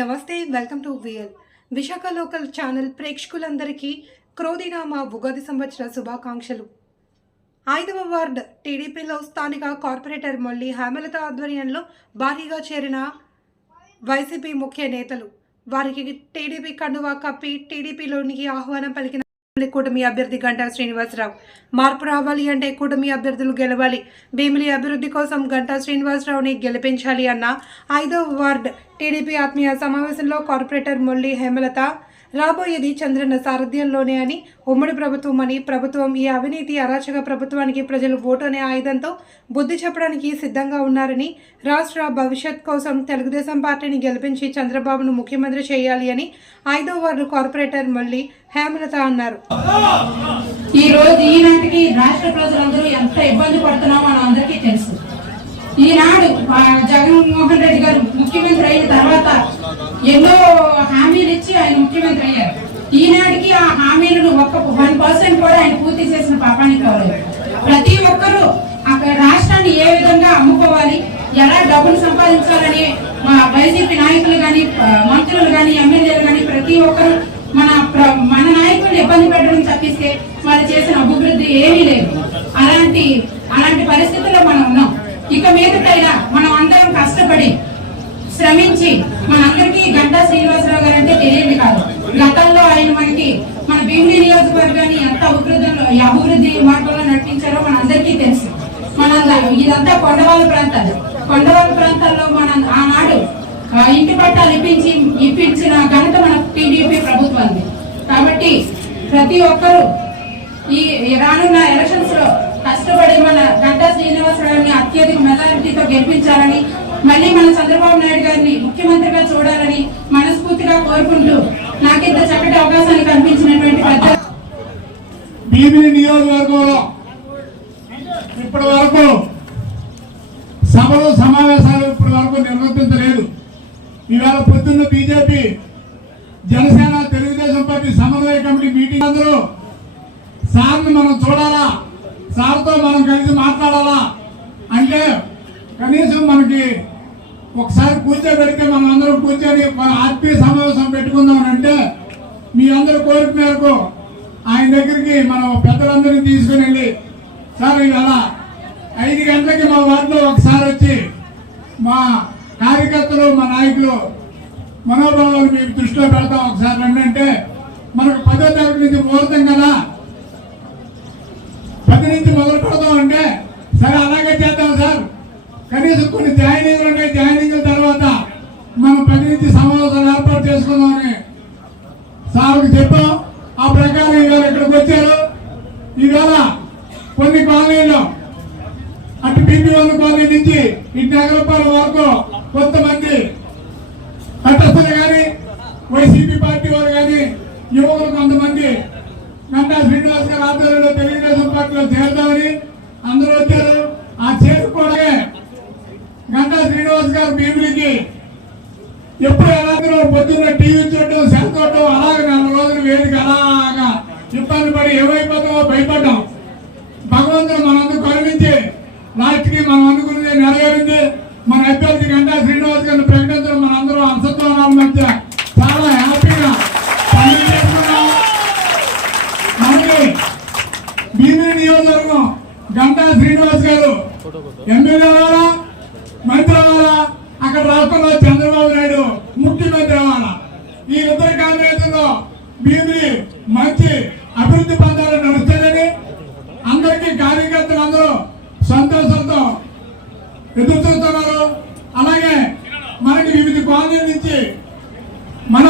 నమస్తే, welcome to VL Visakha local channel ప్రేక్షకులందరికీ క్రోధినామ ఉగాది సంవత్సర శుభాకాంక్షలు. 5వ వార్డ్ టీడీపీలో స్థానిక కార్పొరేటర్ మొల్లి హేమలత ఆధ్వర్యంలో భారీగా చేరిన వైసీపీ ముఖ్య నేతలు. వారికి టీడీపీ కండువా కప్పి టీడీపీలోనికి ఆహ్వానం పలికిన కూటమి అభ్యర్థి గంటా శ్రీనివాసరావు. మార్పు రావాలి అంటే కూటమి అభ్యర్థులు గెలవాలి. భీమిలి అభివృద్ధి కోసం గంటా శ్రీనివాసరావుని గెలిపించాలి అన్న 5వ వార్డ్ టీడీపీ ఆత్మీయ సమావేశంలో కార్పొరేటర్ మొల్లి హేమలత రాబోయేది చంద్రన్న సారథ్యంలోనే అని, ఉమ్మడి ప్రభుత్వం అని, ప్రభుత్వం ఈ అవినీతి అరాచక ప్రభుత్వానికి ప్రజలు ఓటు అనే ఆయుధంతో బుద్ధి చెప్పడానికి సిద్ధంగా ఉన్నారని, రాష్ట్ర భవిష్యత్ కోసం తెలుగుదేశం పార్టీని గెలిపించి చంద్రబాబును ముఖ్యమంత్రి చేయాలి అని 5వ వార్డు కార్పొరేటర్ మొల్లి హేమలత అన్నారు. ఈ రోజు ఈనాటికి రాష్ట్ర ప్రజలందరూ ఎంత ఇబ్బంది పడుతున్నామో మన అందరికీ తెలుసు. ఈనాడు జగన్మోహన్ రెడ్డి గారు ముఖ్యమంత్రి అయిన తర్వాత ఎన్నో హామీలు ఇచ్చి ఆయన ముఖ్యమంత్రి అయ్యారు. ఈనాటికి ఆ హామీలను 1% కూడా ఆయన పూర్తి చేసిన పాపానికి పోలేదు. ప్రతి ఒక్కరూ అక్కడ రాష్ట్రాన్ని ఏ విధంగా అమ్ముకోవాలి, ఎలా డబ్బులు సంపాదించాలని వైసీపీ నాయకులు కానీ, మంత్రులు కానీ, ఎమ్మెల్యేలు కానీ ప్రతి ఒక్కరు మన నాయకులను ఇబ్బంది పెట్టడం తప్పిస్తే వాళ్ళు చేసిన అభివృద్ధి ఏమీ లేదు. అలాంటి పరిస్థితుల్లో మనం ఉన్నాం. ఇక మీదటైనా మనం అందరం కష్టపడి శ్రమించి మనందరికీ గంటా శ్రీనివాసరావు గారు అంటే తెలియదు కాదు. గతంలో ఆయన మన భీమిలి నియోజకవర్గాన్ని ఎంత అభివృద్ధి మార్గంలో నడిపించారో మన అందరికీ తెలుసు. ఇదంతా కొండవాళ్ళ ప్రాంతాల్లో మనం ఆనాడు ఇంటి పట్టాలు ఇప్పించిన ఘనత మన టీడీపీ ప్రభుత్వాన్ని. కాబట్టి ప్రతి ఒక్కరూ ఈ రానున్న ఎలక్షన్స్ లో కష్టపడి మన గంటా శ్రీనివాసరావుని అత్యధిక మెజారిటీతో గెలిపించాలని, మళ్ళీ మన చంద్రబాబు నాయుడు గారిని ముఖ్యమంత్రిగా చూడాలని మనస్ఫూర్తిగా కోరుకుంటూ నాకింత చక్కటి అవకాశాన్ని కల్పించినటువంటి పెద్ద భీమిలి నియోజకవర్గంలో ఇప్పటి వరకు సభలు సమావేశాలు ఇప్పటి వరకు నిర్వర్తించలేదు. ఇవాళ పొద్దున్న బీజేపీ, జనసేన, తెలుగుదేశం పార్టీ సమన్వయ కమిటీ మీటింగ్ అందరూ సార్ని మనం చూడాలా, సార్తో మనం కలిసి మాట్లాడాలా అంటే కనీసం మనకి ఒకసారి కూర్చోబెడితే మనం అందరం కూర్చొని మన ఆత్మీయ సమావేశం పెట్టుకుందాం అంటే మీ అందరి కోరిక మేరకు ఆయన దగ్గరికి మనం పెద్దలందరినీ తీసుకుని వెళ్ళి, సార్ ఇవాళ 5 గంటలకి మా వార్డులో ఒకసారి వచ్చి మా కార్యకర్తలు, మా నాయకులు మనోభావాలు మీ దృష్టిలో పెడతాం, ఒకసారి రండి అంటే మనకు 10వ తరగతి నుంచి ముహూర్తం కదా, 10 నుంచి మొదలు పెడతాం అంటే సరే అలాగే చేద్దాం సార్, కనీసం కొన్ని జాయినింగ్లు ఉన్నాయి, జాయినింగ్ల తర్వాత మనం 10 నుంచి సమావేశాలు ఏర్పాటు చేసుకుందామని సార్కి చెప్పాం. ఆ ప్రకారం ఇవాళ ఇక్కడికి వచ్చారు. ఈవేళ కొన్ని కాలనీలు అటు BP1 కాలనీ నుంచి ఇటు నగరపాలెం వరకు కొంతమంది తటస్థులు కానీ, వైసీపీ పార్టీ వారు కానీ, యువకులు కొంతమంది గంటా శ్రీనివాస్ గారి ఆధ్వర్యంలో తెలుగుదేశం పార్టీలో చేరుతామని అందరూ వచ్చారు. ఆ చేరుకోవడమే గంటా శ్రీనివాస్ గారు భీమిలికి ఎప్పుడు ఎలాగో పొద్దున్న టీవీ చూడటం, సెల్ చూడటం, అలాగే 4 రోజులు వేదిక అలాగా ఇబ్బంది పడి ఏమైపోతామో భయపడ్డాం. భగవంతుడు మనందరూ కరుణించి లాస్ట్కి మనం అనుకున్నది నెరవేరింది. మన అభ్యర్థి గంటా శ్రీనివాస్ గారిని ప్రకటించడం మనందరూ అంశత్వాల మధ్య చాలా హ్యాపీగా పనులు చేసుకున్నాం. మనకి భీమిలి నియోజకవర్గం గంటా శ్రీనివాస్ గారు ఎమ్మెల్యే అవ్వాలా, మంత్రి అవ్వాలా, అక్కడ రాష్ట్రంలో చంద్రబాబు నాయుడు ముఖ్యమంత్రి అవ్వాలా. ఈ ఇద్దరు కాంబినేషన్లో భీమిలి మంచి అభివృద్ధి పందాలు నడుస్తుందని అందరికీ కార్యకర్తలు అందరూ సంతోషంతో ఎదురు చూస్తున్నారు. అలాగే మనకి వివిధ కాలనీల నుంచి మన